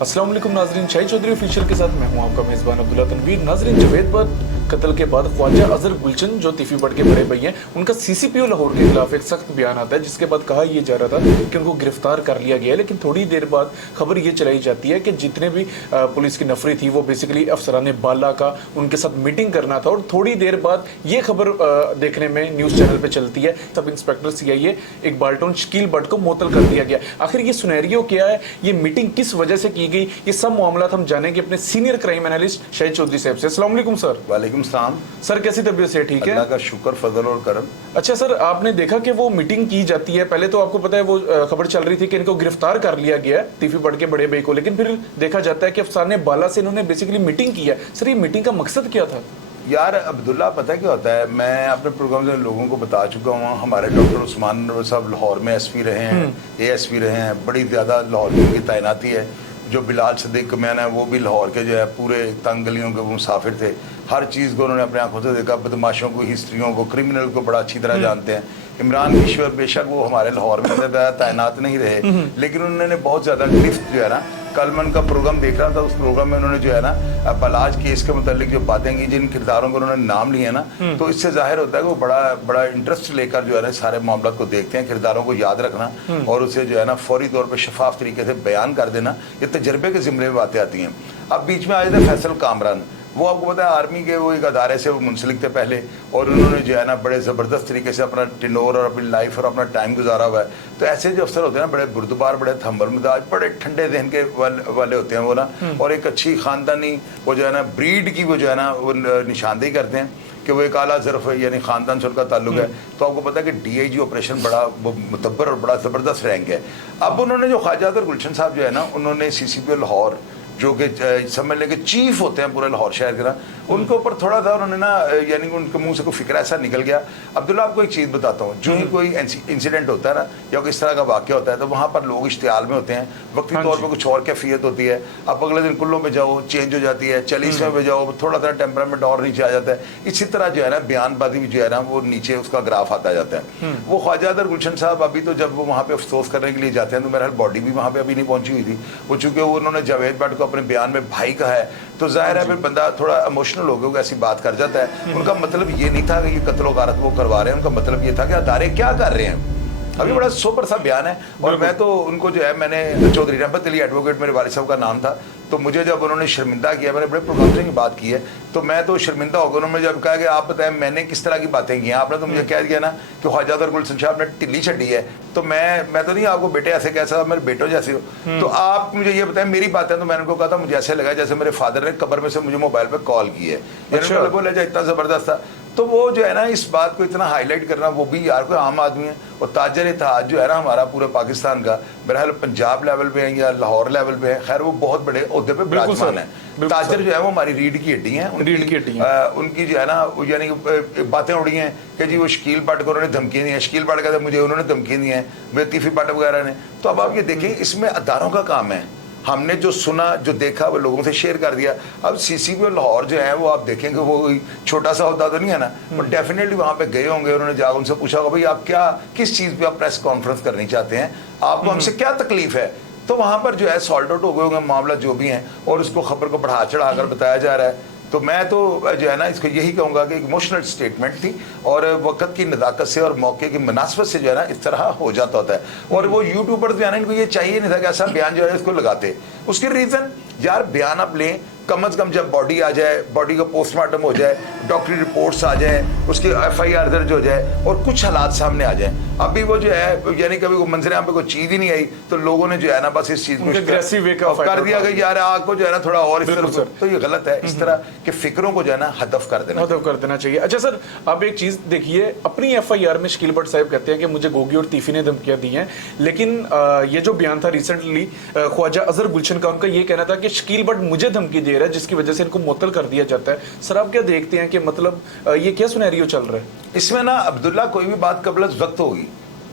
अस्सलाम वालेकुम नाजरीन, शाहिद चौधरी ऑफिशियल के साथ मैं हूं आपका मेज़बान अब्दुल्ला तनवीर। नाजरीन, जवेद बट कत्ल के बाद ख्वाजा अजहर गुलशन जो तीफी बट के बड़े भाई हैं, उनका सीसीपीओ लाहौर के खिलाफ एक सख्त बयान आता है, जिसके बाद कहा यह जा रहा था कि उनको गिरफ्तार कर लिया गया है। लेकिन थोड़ी देर बाद खबर ये चलाई जाती है कि जितने भी पुलिस की नफरी थी वो बेसिकली अफसरान बाला का उनके साथ मीटिंग करना था। और थोड़ी देर बाद ये खबर देखने में न्यूज़ चैनल पर चलती है, sub inspector CIA Iqbal tone Shakeel but को मुअत्तल कर दिया गया। आखिर ये सिनेरियो क्या है, ये मीटिंग किस वजह से की गई, ये सब मामला हम जानेंगे अपने senior crime analyst Shahid Chaudhry साहब से। अस्सलाम वालेकुम सर। वालेकुम सलाम सर, कैसी तबीयत है? ठीक है, अल्लाह का शुक्र, फजल और करम। अच्छा सर, आपने देखा कि वो मीटिंग की जाती है, पहले तो आपको पता है वो खबर चल रही थी कि इनको गिरफ्तार कर लिया गया है तीफी बट के बड़े भाई को, लेकिन फिर देखा जाता है कि अफसाने बाला से इन्होंने बेसिकली मीटिंग की है। सर, ये मीटिंग का मकसद क्या था? यार अब्दुल्ला, पता है क्या होता है, मैं अपने प्रोग्राम में लोगों को बता चुका हूँ। हमारे डॉक्टर उस्मान साहब लाहौर में SP रहे हैं, ASP रहे हैं, बड़ी ज़्यादा लाहौर में उनकी तैनाती है। जो बिलाल सदीक मैन है वो भी लाहौर के जो है पूरे तंग गलियों के वो मुसाफिर थे। हर चीज़ को उन्होंने अपने आंखों से देखा, बदमाशों को, हिस्ट्रियों को, क्रिमिनल को बड़ा अच्छी तरह जानते हैं। इमरान ईश्वर बेशक वो हमारे लाहौर में तैनात नहीं रहे, लेकिन उन्होंने बहुत ज़्यादा गिरफ्त जो है ना, कल मैं उनका प्रोग्राम देख रहा था, उस प्रोग्राम में उन्होंने जो है ना बलाज केस के मुतालिक जो बातें की, जिन किरदारों को उन्होंने नाम लिए ना, तो इससे जाहिर होता है कि वो बड़ा इंटरेस्ट लेकर जो है ना सारे मामला को देखते हैं। किरदारों को याद रखना और उसे जो है ना फौरी तौर पर शफाफ तरीके से बयान कर देना, ये तजर्बे के ज़िम्मे में बातें आती हैं। अब बीच में आए थे फैसल कामरान, वो आपको पता है आर्मी के वो एक अदारे से वो मुंसलिक थे पहले, और उन्होंने जो है ना बड़े ज़बरदस्त तरीके से अपना टिनोर और अपनी लाइफ और अपना टाइम गुजारा हुआ है। तो ऐसे जो अफसर होते हैं ना, बड़े बुर्दबार, बड़े थंबर मिजाज, बड़े ठंडे जहन के वाले होते हैं वो ना, और एक अच्छी ख़ानदानी वो जो है ना ब्रीड की वो जो है ना वो निशानदेही करते हैं कि वो एक आला ज़रफ़ यानी ख़ानदान से उनका ताल्लुक है। तो आपको पता है कि DIG ऑपरेशन बड़ा वो मुतब्बर और बड़ा ज़बरदस्त रैंक है। अब उन्होंने जो ख्वाजा अजहर गुलशन साहब जो है ना, उन्होंने CCPO लाहौर जो कि समझ लें कि चीफ होते हैं पूरे लाहौर शहर के ना, उनके ऊपर थोड़ा सा उन्होंने ना यानी कि उनके मुंह से कोई फिक्र ऐसा निकल गया। अब्दुल्ला, आपको एक चीज़ बताता हूँ, जो ही कोई इंसिडेंट होता है ना या कोई इस तरह का वाक़या होता है, तो वहाँ पर लोग इश्तियाल में होते हैं, वक्ती तौर पर कुछ और कैफियत होती है। अब अगले दिन कुल्लों में जाओ चेंज हो जाती है, 40 में जाओ थोड़ा सा टेम्परामेंट और नीचे आ जाता है। इसी तरह जो है ना बयानबाजी भी जो है ना वो नीचे उसका ग्राफ आता जाता है। वो ख्वाजा अजहर गुलशन साहब अभी तो जब वो वहाँ पर अफसोस करने के लिए जाते हैं, तो मेरा बॉडी भी वहाँ पर अभी नहीं पहुँची हुई थी। वो चूँकि उन्होंने जावेद भट्ट को अपने बयान में भाई का है, तो जाहिर है फिर बंदा थोड़ा इमोशनल हो गया, ऐसी बात कर जाता है। उनका मतलब ये नहीं था कि ये कत्ल गारत वो करवा रहे हैं, उनका मतलब ये था कि अदारे क्या कर रहे हैं। अभी बड़ा सोबर सा बयान है। और मैं तो उनको जो है, मैंने चौधरी रहमत अली एडवोकेट मेरे वालिद साहब का नाम था, तो मुझे जब उन्होंने शर्मिंदा किया, मैंने बड़े प्रोग्राम से बात की है, तो मैं तो शर्मिंदा हो गया। उन्होंने जब कहा कि आप बताएं मैंने किस तरह की बातें की हैं, आपने तो मुझे कह दिया ना कि ख्वाजा अजहर गुलशन साहब ने टिल्ली छड़ी है, तो मैं तो नहीं आपको बेटे ऐसे कैसा, मेरे बेटों जैसे हो, तो आप मुझे ये बताएं मेरी बातें। तो मैंने उनको कहा था मुझे ऐसे लगा जैसे मेरे फादर ने कब्र में से मुझे मोबाइल पर कॉल की है, बोला जाए इतना ज़बरदस्त था। तो वो जो है ना इस बात को इतना हाईलाइट करना, वो भी यार कोई आम आदमी है, और ताजर इत्तेहाद जो है ना हमारा पूरे पाकिस्तान का, बहरहाल पंजाब लेवल पे है या लाहौर लेवल पे है, खैर वो बहुत बड़े ओहदे पे विराजमान है। ताजर जो है वो हमारी रीढ़ की हड्डी है, उनकी जो है ना यानी बातें उड़ी हैं कि जी वो शकील भट्ट को उन्होंने धमकी दी है, शकील भट्ट कहते मुझे उन्होंने धमकी दी है, वे तीफी भट्ट वगैरह ने। तो अब आप ये देखें, इसमें अदारों का काम है, हमने जो सुना जो देखा वो लोगों से शेयर कर दिया। अब CCPO लाहौर जो है वो आप देखेंगे वो छोटा सा होता तो नहीं है ना, वो डेफिनेटली वहाँ पे गए होंगे, उन्होंने जाकर उनसे पूछा होगा भाई आप क्या किस चीज़ पे आप प्रेस कॉन्फ्रेंस करनी चाहते हैं, आपको हमसे क्या तकलीफ है। तो वहाँ पर जो है सॉल्ट आउट हो गए होंगे मामला जो भी है, और उसको खबर को बढ़ा चढ़ा कर बताया जा रहा है। तो मैं तो जो है ना इसको यही कहूँगा कि एक इमोशनल स्टेटमेंट थी, और वक्त की नज़ाकत से और मौके की मुनासबत से जो है ना इस तरह हो जाता होता है। और वो यूट्यूबर्स जो है ना, इनको ये चाहिए नहीं था कि ऐसा बयान जो है इसको लगाते। उसके रीज़न यार बयान आप लें, कम अज़ कम जब बॉडी आ जाए, बॉडी का पोस्टमार्टम हो जाए, डॉक्टरी रिपोर्ट्स आ जाए, उसकी FIR दर्ज हो जाए और कुछ हालात सामने आ जाए। अभी वो जो है यानी कभी वो मंजर यहाँ पे कोई चीज़ ही नहीं आई, तो लोगों ने जो है ना बस इस चीज़ को कर दिया कि यार आग को जो है ना थोड़ा और इस तरह, तो ये गलत है। इस तरह के फिक्रों को जो है ना हदफ कर देना चाहिए। अच्छा सर, अब एक चीज़ देखिए, अपनी FIR में शकील भट्ट साहब कहते हैं कि मुझे गोगी और तीफी ने धमकियाँ दी हैं, लेकिन ये जो बयान था रिसेंटली ख्वाजा अजहर गुलशन का, उनका ये कहना था कि शकील भट्ट मुझे धमकी दे रहा है जिसकी वजह से इनको मुअत्तल कर दिया जाता है। सर आप क्या देखते हैं कि मतलब ये क्या सिनेरियो चल रहा है इसमें ना? अब्दुल्ला, कोई भी बात कबल वक्त होगी,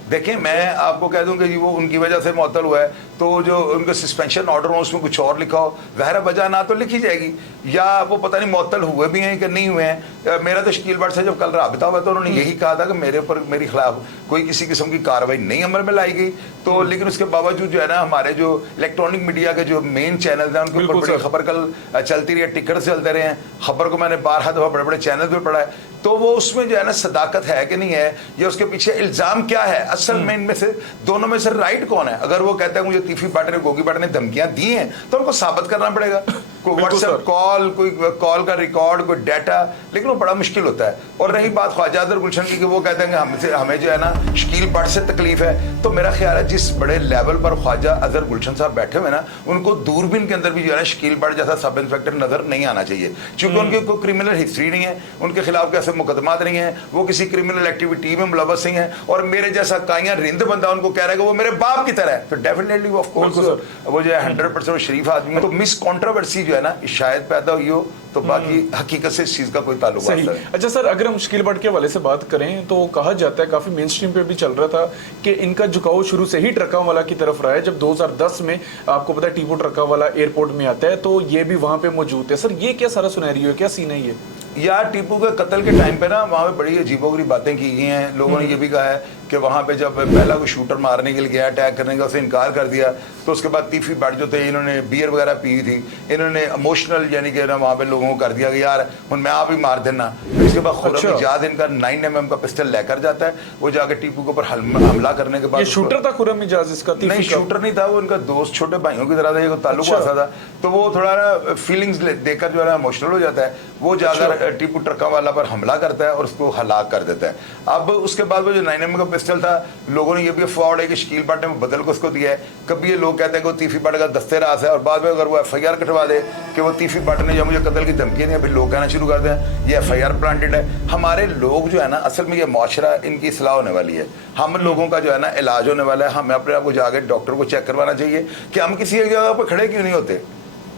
देखें, मैं आपको कह दूं कि जी वो उनकी वजह से मुअत्तल हुआ है, तो जो उनका सस्पेंशन ऑर्डर हो उसमें कुछ और लिखा हो, ज़ाहिर वजह ना तो लिखी जाएगी, या वो पता नहीं मुअत्तल हुए भी हैं कि नहीं हुए हैं। मेरा तो शकील भट्ट से जब कल राबिता हुआ तो उन्होंने यही कहा था कि मेरे ऊपर मेरे खिलाफ कोई किसी किस्म की कार्रवाई नहीं अमल में लाई गई। तो लेकिन उसके बावजूद जो है ना, हमारे जो इलेक्ट्रॉनिक मीडिया के जो मेन चैनल हैं उनके ऊपर बड़ी खबर कल चलती रही है, टिकट से चलते रहे हैं, खबर को मैंने 12 दफ़ा बड़े बड़े चैनल पर पढ़ा है। तो वो उसमें जो है ना सदाकत है कि नहीं है, या उसके पीछे इल्जाम क्या है, असल में इनमें से दोनों में से राइट कौन है। अगर वो कहता है मुझे तीफी भट्ट ने, गोगी भट्ट ने धमकियां दी हैं, तो उनको साबित करना पड़ेगा, कोई व्हाट्सएप कॉल, कोई कॉल का रिकॉर्ड, कोई डाटा, लेकिन वो बड़ा मुश्किल होता है। और रही बात ख्वाजा अजहर गुलशन की कि वो कहते हैं कि हमें जो है ना शकील भट्ट से तकलीफ है, तो मेरा ख्याल है जिस बड़े लेवल पर ख्वाजा अजहर गुलशन साहब बैठे हुए ना, उनको दूरबीन के अंदर भी जो है ना शकील भट्ट जैसा सब इंस्पेक्टर नजर नहीं आना चाहिए, क्योंकि उनकी कोई क्रिमिनल हिस्ट्री नहीं है, उनके खिलाफ कैसे मुकदमात नहीं है, वो किसी क्रिमिनल एक्टिविटी में मुलव्वस नहीं है, और मेरे जैसा काइयां रिंद बंदा उनको कह रहा है कि वो मेरे बाप की तरह है, तो डेफिनेटली वो ऑफ कोर्स वो जो है 100% शरीफ आदमी है। तो मिस कंट्रोवर्सी जो है ना शायद पैदा हुई हो, तो बाकी हकीकत से इस चीज का कोई ताल्लुक नहीं है। अच्छा सर, अगर हम शकील भट्ट के हवाले से बात करें तो कहा जाता है, काफी मेन स्ट्रीम पे भी चल रहा था कि इनका झुकाव शुरू से ही ट्रकों वाला की तरफ रहा है। जब 2010 में आपको पता है टीपू ट्रकों वाला एयरपोर्ट में आता है, तो ये भी वहां पे मौजूद है। सर ये क्या सारा सिनेरियो है, क्या सीन है ये? यार टीपू के कत्ल के टाइम पे ना वहाँ पे बड़ी अजीबोगरीब बातें की गई हैं। लोगों ने ये भी कहा है कि वहाँ पे जब पहला कोई शूटर मारने के लिए गया, अटैक करने का, उसे इनकार कर दिया, तो उसके बाद तीफी भट्ट जो थे इन्होंने बियर वगैरह पी थी, इन्होंने इमोशनल यानी कि ना वहाँ पे लोगों को कर दिया कि यार मैं आप ही मार देना। इसके बाद खुर्रम इजाद इनका 9mm का पिस्टल लेकर जाता है, वो जाकर टीपू के ऊपर हमला करने के बाद, शूटर था खुर्रम इजाज इसका? नहीं शूटर नहीं था, वो इनका दोस्त, छोटे भाइयों की तरह था, ताल्लुक ऐसा था। तो वो थोड़ा ना फीलिंग्स देकर जो है ना इमोशनल हो जाता है, वो जाकर टीपू ट्रका वाला पर हमला करता है और उसको हलाक कर देता है। अब उसके बाद वो जो 9mm का पिस्टल था, लोगों ने ये भी अफवाह उड़ाई कि शकील भट्ट ने बदल को उसको दिया है। कभी ये लोग कहते हैं कि वो तीफी भट्ट का दस्ते राज है, और बाद में अगर वो FIR कटवा दे कि वो तीफी भट्ट ने या मुझे कत्ल की धमकी दी, फिर लोग कहना शुरू कर दें ये FIR प्लांटेड है। हमारे लोग जो है ना, असल में ये मुआशरा इनकी इस्लाह होने वाली है, हम लोगों का जो है ना इलाज होने वाला है। हमें अपने आप को जाकर डॉक्टर को चेक करवाना चाहिए कि हम किसी एक जगह पर खड़े क्यों नहीं होते।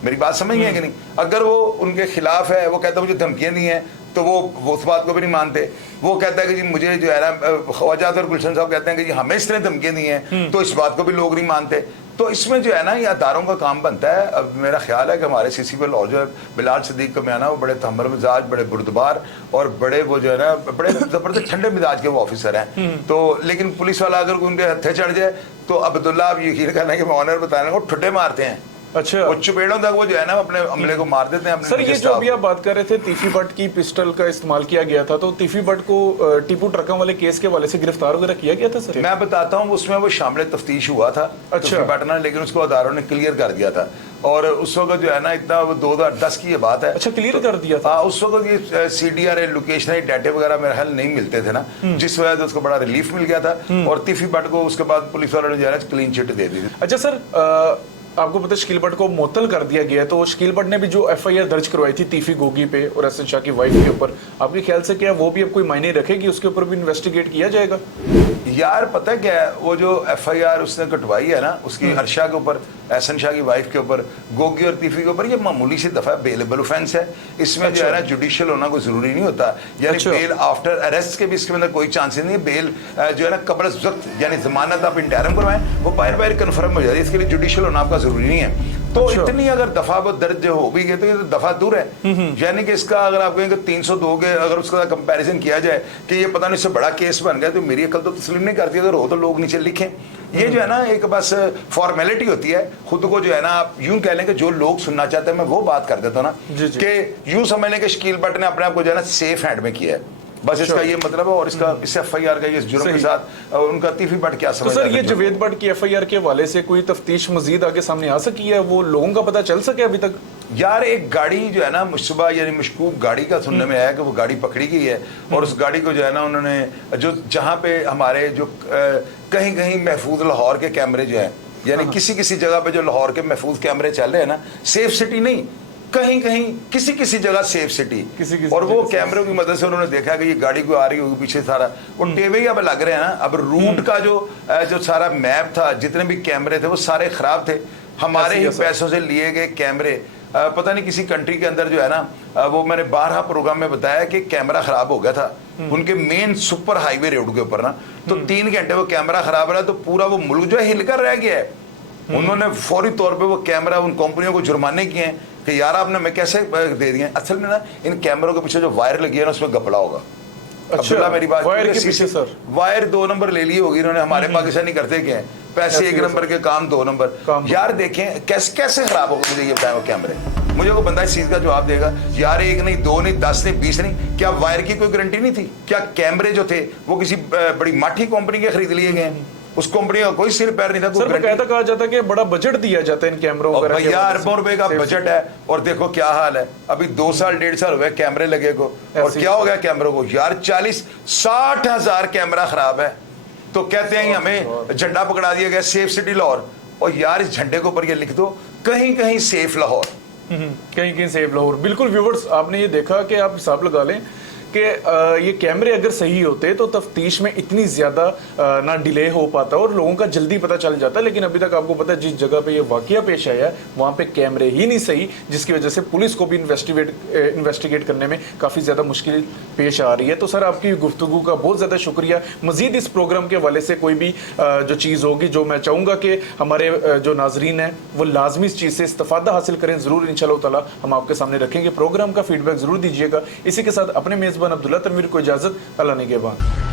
मेरी बात समझ गए कि नहीं? अगर वो उनके खिलाफ है, वो कहता है मुझे धमकियां दी हैं, तो वो उस बात को भी नहीं मानते। वो कहता है कि जी मुझे जो है ना, ख्वाजा अजहर गुलशन साहब कहते हैं कि जी हमें इस तरह धमकियां दी हैं, तो इस बात को भी लोग नहीं मानते। तो इसमें जो है ना ये अदारों का काम बनता है। अब मेरा ख्याल है कि हमारे CCP और जो है बिलाल सिद्दीक का बयाना, वो बड़े तहम्मुल मिजाज, बड़े बुर्दबार और बड़े वो जो है ना बड़े ज़बरदस्त ठंडे मिजाज के वो ऑफिसर हैं। तो लेकिन पुलिस वाला अगर उनके हत्थे चढ़ जाए तो अब्दुल्ला, आप यकीन करना कि मैं ऑनर बताने को ठुड्डे मारते हैं। अच्छा, वो चुपेड़ों तक वो जो है ना अपने अमले को मार देते हैं। अपने सर ये जो अभी आप बात कर रहे थे तीफी भट्ट की पिस्टल का इस्तेमाल किया गया था, तो तीफी भट्ट को टीपू ट्रकों वाले केस के वाले से गिरफ्तार वगैरह किया गया था? सर मैं बताता हूँ, उसमें वो शामिल तफ्तीश हुआ था तीफी भट्ट ना, लेकिन उसको अदारों ने क्लियर कर दिया था। और उस वक्त जो है ना इतना, वो 2010 की ये बात है। अच्छा, क्लियर कर दिया था? उस वक्त ये CDR लोकेशनरी डाटे वगैरह मेरे ख्याल नहीं मिलते थे ना, जिस वजह से उसको बड़ा रिलीफ मिल गया था। और तीफी भट्ट को उसके बाद पुलिस वालों ने जो है ना क्लीन चिट दे दी थी। अच्छा सर, आपको पता है शकील भट्ट को मुअत्तल कर दिया गया, तो शकील भट्ट ने भी जो FIR दर्ज करवाई थी तीफी गोगी पे और एहसन शाह की वाइफ के ऊपर, आपके ख्याल से क्या वो भी अब कोई मायने रखेगी? उसके ऊपर भी इन्वेस्टिगेट किया जाएगा? यार पता क्या है, वो जो FIR उसने कटवाई है ना उसकी अर्शा के ऊपर, एहसन शाह की वाइफ के ऊपर, गोगी और तीफी के ऊपर, ये मामूली सी दफा बेलेबल ऑफेंस है। इसमें जो है ना जुडिशियल होना कोई जरूरी नहीं होता, यानी बेल आफ्टर अरेस्ट के भी इसके अंदर कोई चांसेस नहीं है। बेल जो है ना कब्ल वक्त यानी जमानत आप इंटरम करवाएं, वो बाहर कन्फर्म हो जाती है, इसके लिए जुडिशियल होना आपका जरूरी नहीं है। तो इतनी अगर दफा वो दर्ज हो भी गए तो ये तो दफा दूर है। यानी कि इसका अगर आप कहेंगे 302 के अगर उसका कंपैरिजन किया जाए कि ये पता नहीं इससे बड़ा केस बन गया, तो मेरी अकल तो तस्लीम नहीं करती। अगर हो तो लोग नीचे लिखें। ये जो है ना एक बस फॉर्मेलिटी होती है, खुद को जो है ना आप यूं कह लें कि जो लोग सुनना चाहते हैं, मैं वो बात कर देता हूँ ना कि यूं समझ लें कि शकील भट्ट ने अपने आप को जो है ना सेफ हैंड में किया है, बस इसका ये मतलब है। और इसका इस FIR का इस जुर्म के साथ उनका तीफी भट्ट क्या समझ। तो सर ये जवेद भट्ट की FIR के हवाले से कोई तफ्तीश मजीद आगे सामने आ सकी है? वो लोगों का पता चल सके अभी तक? यार एक गाड़ी जो है ना मुशतबा यानी मशकूक गाड़ी का सुनने में आया कि वो गाड़ी पकड़ी गई है, और उस गाड़ी को जो है ना उन्होंने जो जहाँ पे हमारे जो कहीं कहीं महफूज लाहौर के कैमरे जो है, यानी किसी किसी जगह पे जो लाहौर के महफूज कैमरे चल रहे हैं ना, सेफ सिटी नहीं, कहीं कहीं किसी किसी जगह सेफ सिटी, और वो कैमरे की मदद से उन्होंने देखा कि ये गाड़ी को आ रही होगी पीछे, सारा वो टेवे ही अब लग रहे हैं ना। अब रूट का जो सारा मैप था, जितने भी कैमरे थे वो सारे खराब थे, हमारे ही पैसों से लिए गए कैमरे। पता नहीं किसी कंट्री के अंदर जो है ना वो मैंने 12 प्रोग्राम में बताया कि कैमरा खराब हो गया था उनके मेन सुपर हाईवे रोड के ऊपर ना, तो 3 घंटे वो कैमरा खराब रहा तो पूरा वो मुल्क जो है हिलकर रह गया है। उन्होंने फौरी तौर पे वो कैमरा उन कंपनियों को जुर्माने किए हैं कि यार आपने मैं कैसे दे दिए। असल में ना इन कैमरों के पीछे जो वायर लगी है ना उसमें गपड़ा होगा। अच्छा, मेरी बात वायर के पीछे सर वायर 2 नंबर ले लिए होगी इन्होंने। हमारे पाकिस्तानी करते क्या है, पैसे 1 नंबर के काम 2 नंबर। यार देखें कैसे कैसे खराब होगा, मुझे ये बताएं वो कैमरे। मुझे वो बंदा इस चीज का जवाब देगा यार 1 नहीं 2 नहीं 10 नहीं 20 नहीं, क्या वायर की कोई गारंटी नहीं थी? क्या कैमरे जो थे वो किसी बड़ी माठी कंपनी के खरीद लिए गए? उस कंपनी का कोई सिर पैर नहीं था। सर कहता कहा जाता है कि बड़ा बजट दिया जाता है इन कैमरों का, भैया अरबों रुपए का बजट है और देखो क्या हाल है। अभी 2 साल 1.5 साल हुए कैमरे लगे को, और क्या हो गया कैमरों को यार 40-60 हजार कैमरा खराब है। तो कहते हैं हमें झंडा पकड़ा दिया गया सेफ सिटी लाहौर, और यार इस झंडे के ऊपर ये लिख दो कहीं कहीं सेफ लाहौर, कहीं कहीं सेफ लाहौर। बिल्कुल व्यूवर्स, आपने ये देखा कि आप हिसाब लगा लें कि ये कैमरे अगर सही होते तो तफ्तीश में इतनी ज़्यादा ना डिले हो पाता और लोगों का जल्दी पता चल जाता। लेकिन अभी तक आपको पता है जिस जगह पे ये वाकया पेश आया है वहाँ पे कैमरे ही नहीं सही, जिसकी वजह से पुलिस को भी इन्वेस्टिगेट करने में काफ़ी ज़्यादा मुश्किल पेश आ रही है। तो सर आपकी गुफ्तगू का बहुत ज़्यादा शुक्रिया। मज़ीद इस प्रोग्राम के हवाले से कोई भी जो चीज़ होगी, जो मैं चाहूँगा कि हमारे जो नाजरीन हैं वो लाजमी इस चीज़ से इस्तेफादा हासिल करें, ज़रूर इंशाअल्लाह ताला हम आपके सामने रखेंगे। प्रोग्राम का फीडबैक ज़रूर दीजिएगा। इसी के साथ अपने मेज़बान अब्दुल्ला तनवीर को इजाज़त, अल्लाह निगहबान।